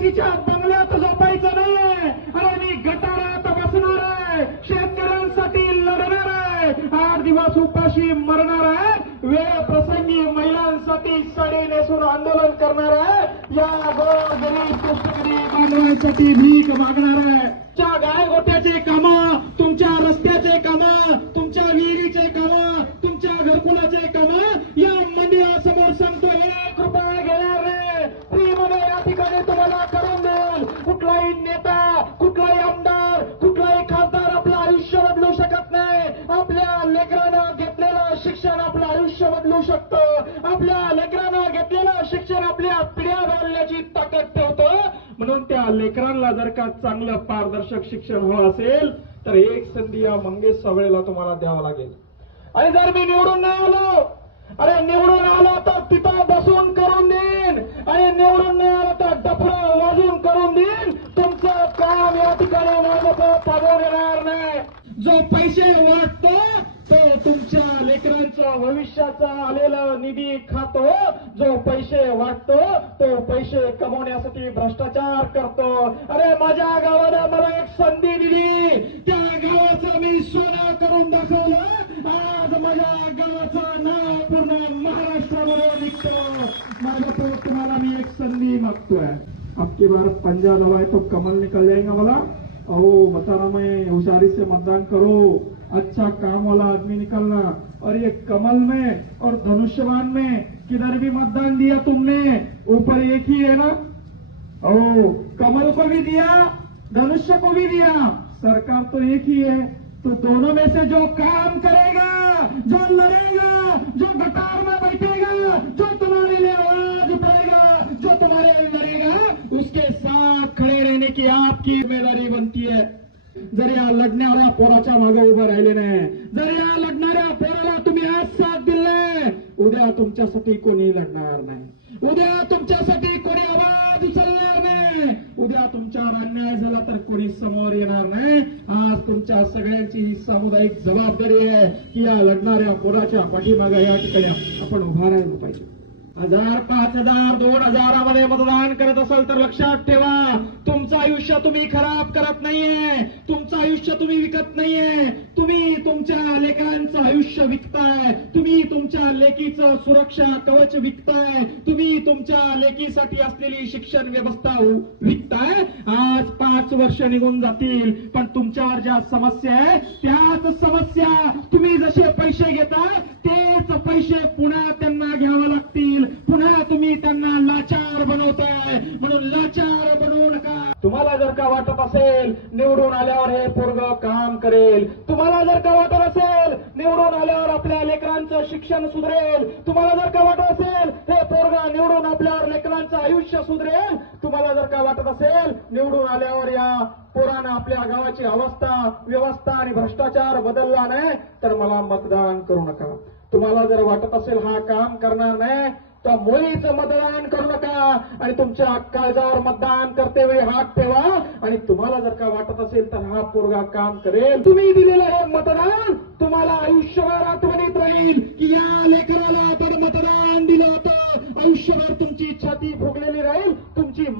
एसीच्या बंगल्यात झोपायचं नाहीये. अरे मी गटारात बसणार आहे. शेतकऱ्यांसाठी लढणार आहे. आठ दिवस उपाशी मरणार आहे. वेळ प्रसंगी महिलांसाठी सडे नेसून आंदोलन करणार आहे. या गरीब कष्टकरी बांधवांसाठी भीक मागणार आहे. च्या गाय गोट्याचे काम तुमच्या रस्त्याचे काम तुमच्या विहिरीचे काम तुमच्या घरकुलाचे काम या मंदिरासमोर सांगतो एक रुपया घेणार नाही फ्रीमध्ये या ठिकाणी कुठलाही नेता कुठलाही आमदार कुठलाही खासदार आपलं आयुष्य बदलू शकत नाही. आपल्या लेकरानं घेतलेलं शिक्षण आपलं आयुष्य बदलू शकतं. आपल्या लेकरानं घेतलेलं शिक्षण आपल्या पिढ्या बदलण्याची ताकद ठेवतं. म्हणून त्या लेकरांना जर का चांगलं पारदर्शक शिक्षण हवं असेल तर एक संधी या मंगेश साबळेला तुम्हाला द्यावा लागेल. आणि जर मी निवडून नाही आलो अरे निवडून आलो तर तिथं बसून करून देईन आणि निवडून नाही आलो तर डफळं वाजून करून देईन तुमचं काम या ठिकाणी पगार येणार नाही. जो पैसे वाटतो तो तुमच्या लेकरांच्या भविष्याचा आलेला निधी खातो. जो पैसे वाटतो तो पैसे कमवण्यासाठी भ्रष्टाचार करतो. अरे माझ्या गावाला मला एक संधी दिली. त्या गावाचं मी सोनं करून दाखवलं. आज माझ्या गावाचं नाव पूर्ण महाराष्ट्रामध्ये निघतं. माझं तुम्हाला मी एक संधी मागतोय. आपकी बार पंजा दबाए तो कमल निकल जाएगा मला? अहो बताना मैं होशियारी से मतदान करो। अच्छा काम वाला आदमी निकलना। और ये कमल में और धनुष्यवान में किधर भी मतदान दिया तुमने? ऊपर एक ही है ना? ओ, कमल को भी दिया धनुष्य को भी दिया। सरकार तो एक ही है। तो दोनों में से जो काम करेगा, जो लड़ेगा जर या लढणाऱ्या पोराच्या मागे उभं राहिले नाही जर या लढणाऱ्या पोराला तुम्ही आज साथ दिले उद्या तुमच्यासाठी कोणी लढणार नाही. उद्या तुमच्यासाठी कोणी आवाज उचलणार नाही. उद्या तुमच्यावर अन्याय झाला तर कोणी समोर येणार नाही. आज तुमच्या सगळ्यांची ही सामुदायिक जबाबदारी आहे की या लढणाऱ्या पोराच्या पाठीमागे या ठिकाणी आपण उभा राहिलं पाहिजे. हजार पाच हजार दोन हजारामध्ये मतदान करत असाल तर लक्षात ठेवा. तुमचं आयुष्य तुम्ही खराब करत नाहीये. तुमचं आयुष्य तुम्ही विकत नाहीये. तुम्ही तुमच्या लेकरांचं आयुष्य विकताय. तुम्ही तुमच्या लेकीचं सुरक्षा कवच विकताय. तुम्ही तुमच्या लेकीसाठी असलेली शिक्षण व्यवस्था विकताय. आज पाच वर्ष निघून जातील. पण तुमच्यावर ज्या समस्या आहे त्याच समस्या तुम्ही जसे पैसे घेता तेच पैसे असेल निवडून आल्यावर हे पोरग काम करेल. तुम्हाला जर का वाटत असेल निवडून आल्यावर आपल्या लेकरांचं शिक्षण सुधरेल. तुम्हाला जर का वाटत असेल हे पोरग निवडून आपल्यावर लेकरांचं आयुष्य सुधरेल. तुम्हाला जर का वाटत असेल निवडून आल्यावर या पोरानं आपल्या गावाची अवस्था व्यवस्था आणि भ्रष्टाचार बदलला नाही तर मला मतदान करू नका. तुम्हाला जर वाटत असेल हा काम करणार नाही त्या मुलीचं मतदान करू नका आणि तुमच्या काळजावर मतदान करते वेळी हात ठेवा. आणि तुम्हाला जर का वाटत असेल तर हा पोरगा काम करेल. तुम्ही दिलेलं हे मतदान तुम्हाला आयुष्यभर आठवणीत राहील की या लेकराला आपण मतदान दिलं होतं. आयुष्यभर तुमची छाती फुगलेली राहील.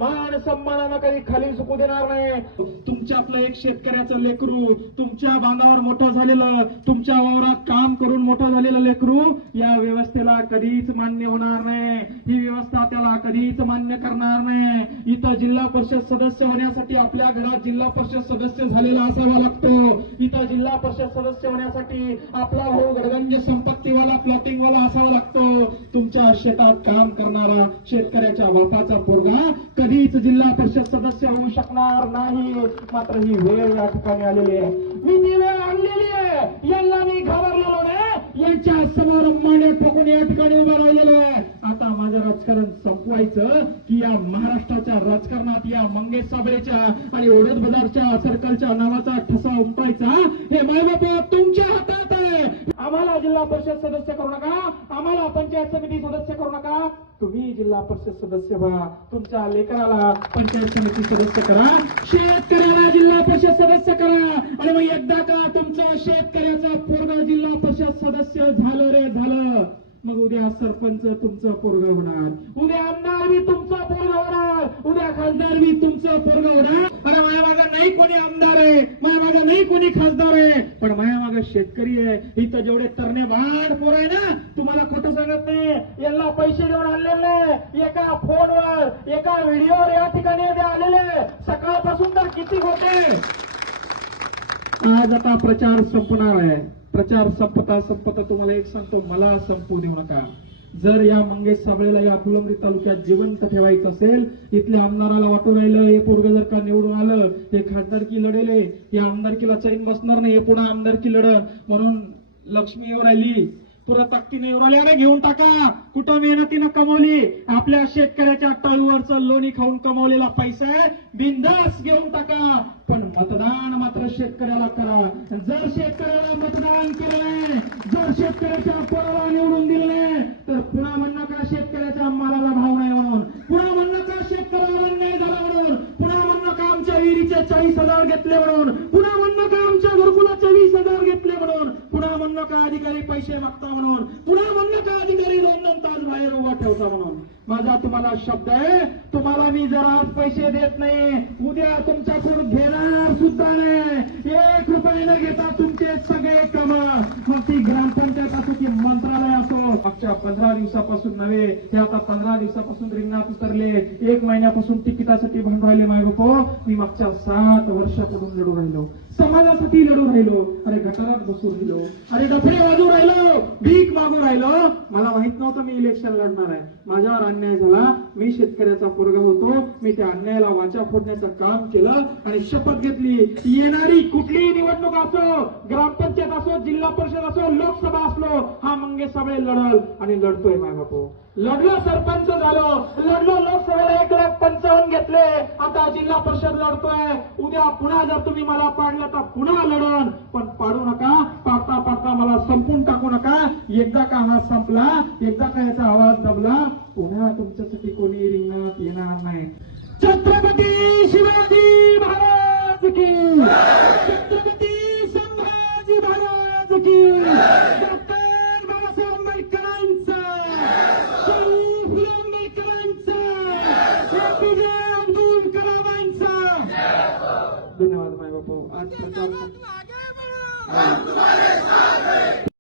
मान सन्मानानं कधी खाली सुकू देणार नाही. तुमच्या आपलं एक शेतकऱ्याचं लेकरू तुमच्या बांधावर मोठं झालेलं तुमच्या वावरात काम करून मोठं झालेलं लेकरू या व्यवस्थेला कधीच मान्य होणार नाही. ही व्यवस्था त्याला कधीच मान्य करणार नाही. इथं जिल्हा परिषद सदस्य होण्यासाठी आपल्या घरात जिल्हा परिषद सदस्य झालेला असावा लागतो. इथं जिल्हा परिषद सदस्य होण्यासाठी आपला हो गडगंज संपत्तीवाला प्लॉटिंगवाला असावा लागतो. तुमच्या शेतात काम करणारा शेतकऱ्याच्या बापाचा पोरगा कधीच जिल्हा परिषद सदस्य होऊ शकणार नाही. मात्र ही वेळ या ठिकाणी आलेली आहे. मी ती वेळ आणलेली आहे. यांना मी घाबरलेलो नाही. यांच्या समोर मांड्या ठोकून या ठिकाणी उभं राहिलेलो आहे. आता माझं राजकारण संपवायचं की या महाराष्ट्राच्या राजकारणात या मंगेश साबळेच्या आणि ओढत बाजारच्या सर्कलच्या नावाचा ठसा उमटायचा. हे मायबाप तुमच्या हातात आम्हाला जिल्हा परिषद सदस्य करू नका. आम्हाला पंचायत समिती सदस्य करू नका. तुम्ही जिल्हा परिषद सदस्य व्हा. तुमच्या लेकराला पंचायत समिती सदस्य करा. शेतकऱ्याला जिल्हा परिषद सदस्य करा. आणि मग एकदा का तुमचा शेतकऱ्याचा पोरगा जिल्हा परिषद सदस्य झालं रे झालं. मग उद्या सरपंच तुमचं पोरग होणार. उद्या आमदार बी तुमचा पोरगा होणार. उद्या खासदार बी तुमचं पोरग होणार. अरे माझ्या माझा नाही कोणी आमदार आहे. माझ्या मागे नाही कोणी खासदार आहे. पण माझ्या मागे शेतकरी आहे. इथं जेवढे तरणे भाड पोर आहे ना तुम्हाला खोटं सांगत नाही. यांना पैसे देऊन आणलेले एका फोनवर एका व्हिडिओवर या ठिकाणी आलेले सकाळपासून तर किती होते आज आता प्रचार संपणार आहे. प्रचार संपता संपता तुम्हाला एक सांगतो मला संपू देऊ नका. जर या मंगेश साबळेला या फुलंब्री तालुक्यात जिवंत ठेवायचं असेल इथल्या आमदाराला वाटून राहिलं हे पोरग जर का निवडून आलं हे खासदारकी लढेले या आमदारकीला चैन बसणार नाही हे पुन्हा आमदारकी लढ. म्हणून लक्ष्मी येऊ राहिली. पुरा ताकदीने घेऊन टाका. कुठं मेहनतीनं कमवली? आपल्या शेतकऱ्याच्या टळूवरचं लोणी खाऊन कमवलेला पैसा आहे. बिंदास घेऊन टाका. पण मतदान मात्र शेतकऱ्याला करा. जर शेतकऱ्याला मतदान केलंय जर शेतकऱ्याच्या पोराला निवडून दिलंय तर पुन्हा म्हणणं का शेतकऱ्याच्या मालाला भाव नाही माझा तुम्हाला शब्द आहे तुम्हाला मी जर आज पैसे देत नाही. उद्या तुमच्याकडून घेणार सुद्धा नाही. एक रुपये न घेता तुमचे सगळे कम. मग ती ग्रामपंचायत असो की मंत्रालय असो मागच्या पंधरा दिवसापासून नव्हे ते आता पंधरा दिवसापासून रिंगणात उतरले. एक महिन्यापासून तिकिटासाठी भांडू राहिले मायगोपो मी मागच्या सात वर्षाकडून लढू राहिलो. समाजासाठी लढू राहिलो. अरे गटारात बसू राहिलो. अरे डफडे वाजू राहिलो. भीक मागू राहिलो. मला माहीत नव्हतं मी इलेक्शन लढणार आहे. माझ्या फार अन्याय झाला. मी शेतकऱ्याचा पोरगा होतो. मी त्या अन्यायाला वाचा फोडण्याचं काम केलं आणि शपथ घेतली. येणारी कुठलीही निवडणूक असो ग्रामपंचायत असो जिल्हा परिषद असो लोकसभा असलो हा मंगेश साबळे लढल आणि लढतोय माय बापू. लढलो सरपंच झालो. लढलो लोकसभेला एक लाख पंचावन्न घेतले. आता जिल्हा परिषद लढतोय. उद्या पुन्हा जर तुम्ही मला पाडलं तर पुन्हा लढण पण पाडू नका. पाडता पाडता मला संपून टाकू नका. एकदा का हा संपला एकदा का याचा आवाज दबला पुन्हा तुमच्यासाठी कोणी रिंगणात येणार नाही. छत्रपती शिवाजी महाराज की. छत्रपती संभाजी महाराज की. धन्यवाद माय